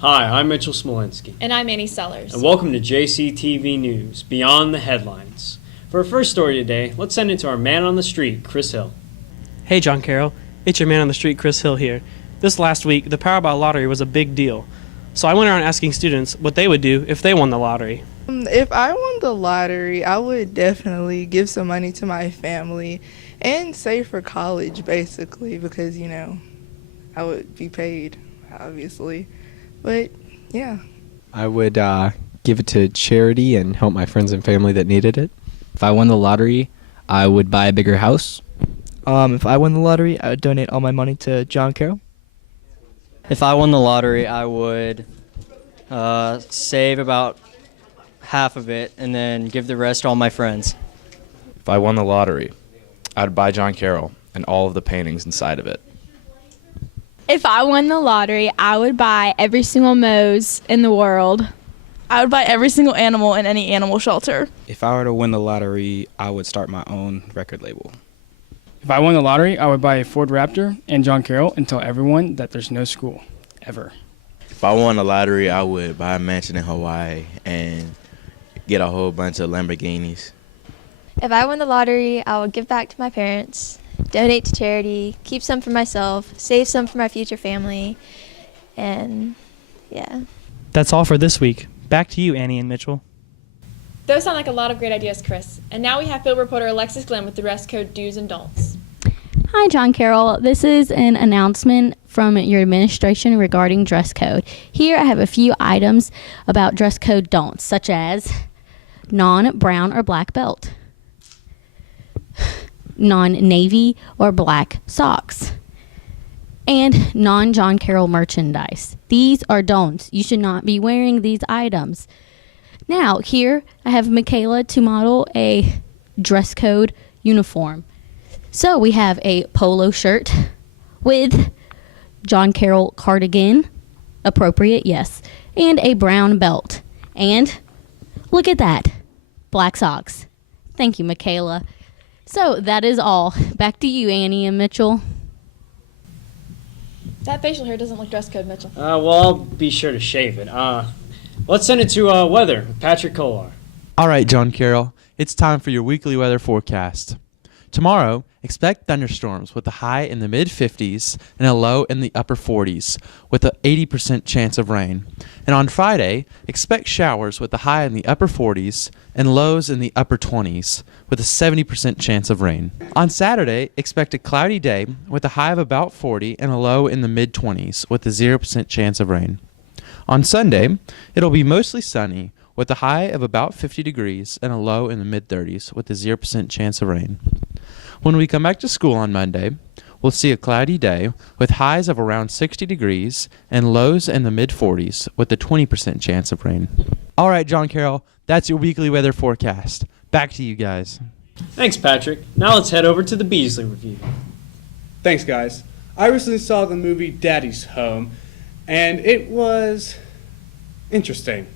Hi, I'm Mitchell Smolinski. And I'm Annie Sellers. And welcome to JCTV News, Beyond the Headlines. For our first story today, let's send it to our man on the street, Chris Hill. Hey, John Carroll. It's your man on the street, Chris Hill here. This last week, the Powerball lottery was a big deal. So I went around asking students what they would do if they won the lottery. If I won the lottery, I would definitely give some money to my family and save for college, basically, because, I would be paid, obviously. But, yeah. I would give it to charity and help my friends and family that needed it. If I won the lottery, I would buy a bigger house. If I won the lottery, I would donate all my money to John Carroll. If I won the lottery, I would save about half of it and then give the rest to all my friends. If I won the lottery, I'd buy John Carroll and all of the paintings inside of it. If I won the lottery, I would buy every single Moe's in the world. I would buy every single animal in any animal shelter. If I were to win the lottery, I would start my own record label. If I won the lottery, I would buy a Ford Raptor and John Carroll and tell everyone that there's no school, ever. If I won the lottery, I would buy a mansion in Hawaii and get a whole bunch of Lamborghinis. If I won the lottery, I would give back to my parents, donate to charity, keep some for myself, save some for my future family, and yeah. That's all for this week. Back to you, Annie and Mitchell. Those sound like a lot of great ideas, Chris. And now we have field reporter Alexis Glenn with the dress code do's and don'ts. Hi, John Carroll. This is an announcement from your administration regarding dress code. Here I have a few items about dress code don'ts, such as non-brown or black belt, non-navy or black socks, and non-John Carroll merchandise. These are don'ts. You should not be wearing these items. Now, here I have Michaela to model a dress code uniform. So we have a polo shirt with John Carroll cardigan, appropriate, yes, and a brown belt. And look at that, black socks. Thank you, Michaela. So that is all. Back to you, Annie and Mitchell. That facial hair doesn't look dress code, Mitchell. Well, I'll be sure to shave it. Let's send it to weather, Patrick Kolar. All right, John Carroll, it's time for your weekly weather forecast. Tomorrow, expect thunderstorms with a high in the mid-50s and a low in the upper 40s with an 80% chance of rain. And on Friday, expect showers with a high in the upper 40s and lows in the upper 20s with a 70% chance of rain. On Saturday, expect a cloudy day with a high of about 40 and a low in the mid-20s with a 0% chance of rain. On Sunday, it'll be mostly sunny with a high of about 50 degrees and a low in the mid-30s with a 0% chance of rain. When we come back to school on Monday, we'll see a cloudy day with highs of around 60 degrees and lows in the mid-40s with a 20% chance of rain. All right, John Carroll, that's your weekly weather forecast. Back to you guys. Thanks, Patrick. Now let's head over to the Beasley Review. Thanks, guys. I recently saw the movie Daddy's Home, and it was interesting.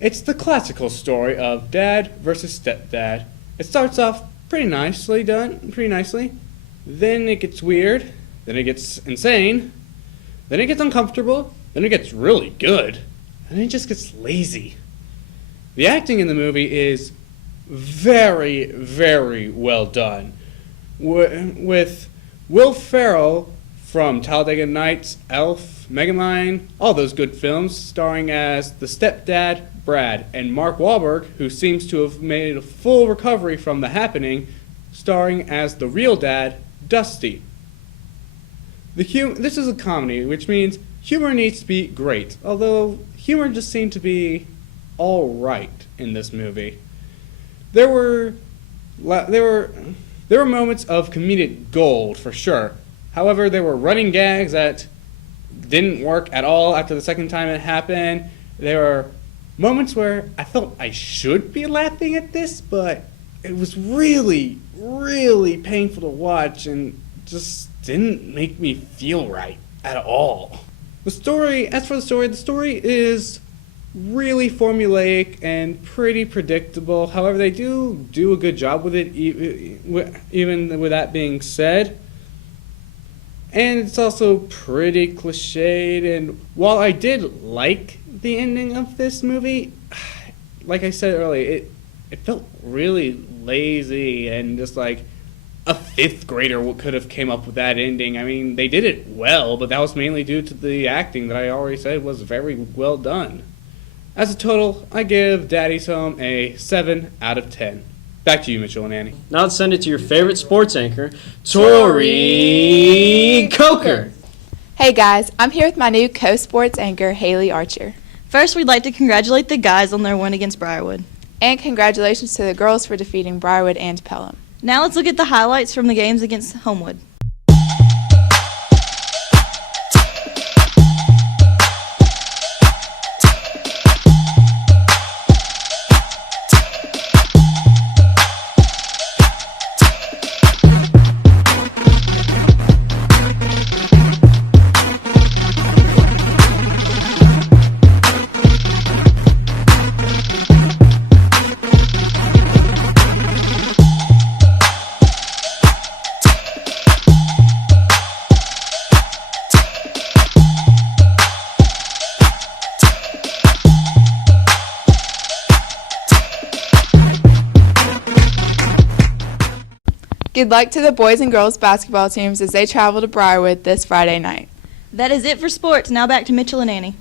It's the classical story of dad versus stepdad. It starts off pretty nicely. Then it gets weird. Then it gets insane. Then it gets uncomfortable. Then it gets really good. And then it just gets lazy. The acting in the movie is very, very well done. With Will Ferrell from Talladega Nights, Elf, Megamind, all those good films, starring as the stepdad, Brad, and Mark Wahlberg, who seems to have made a full recovery from The Happening, starring as the real dad, Dusty. This is a comedy, which means humor needs to be great, although humor just seemed to be all right in this movie. There were moments of comedic gold, for sure. However, there were running gags that didn't work at all after the second time it happened. There were moments where I felt I should be laughing at this, but it was really, really painful to watch and just didn't make me feel right at all. The story is really formulaic and pretty predictable. However, they do a good job with it, even with that being said. And it's also pretty cliched. And while I did like the ending of this movie, like I said earlier, it felt really lazy and just like a fifth grader could have came up with that ending. I mean, they did it well, but that was mainly due to the acting that I already said was very well done. As a total, I give Daddy's Home a 7 out of 10. Back to you, Mitchell and Annie. Now let's send it to your favorite sports anchor, Tori Coker. Hey guys, I'm here with my new co-sports anchor, Haley Archer. First, we'd like to congratulate the guys on their win against Briarwood. And congratulations to the girls for defeating Briarwood and Pelham. Now let's look at the highlights from the games against Homewood. Good luck to the boys and girls basketball teams as they travel to Briarwood this Friday night. That is it for sports. Now back to Mitchell and Annie.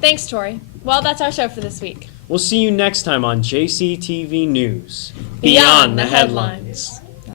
Thanks, Tori. Well, that's our show for this week. We'll see you next time on JCTV News Beyond the Headlines.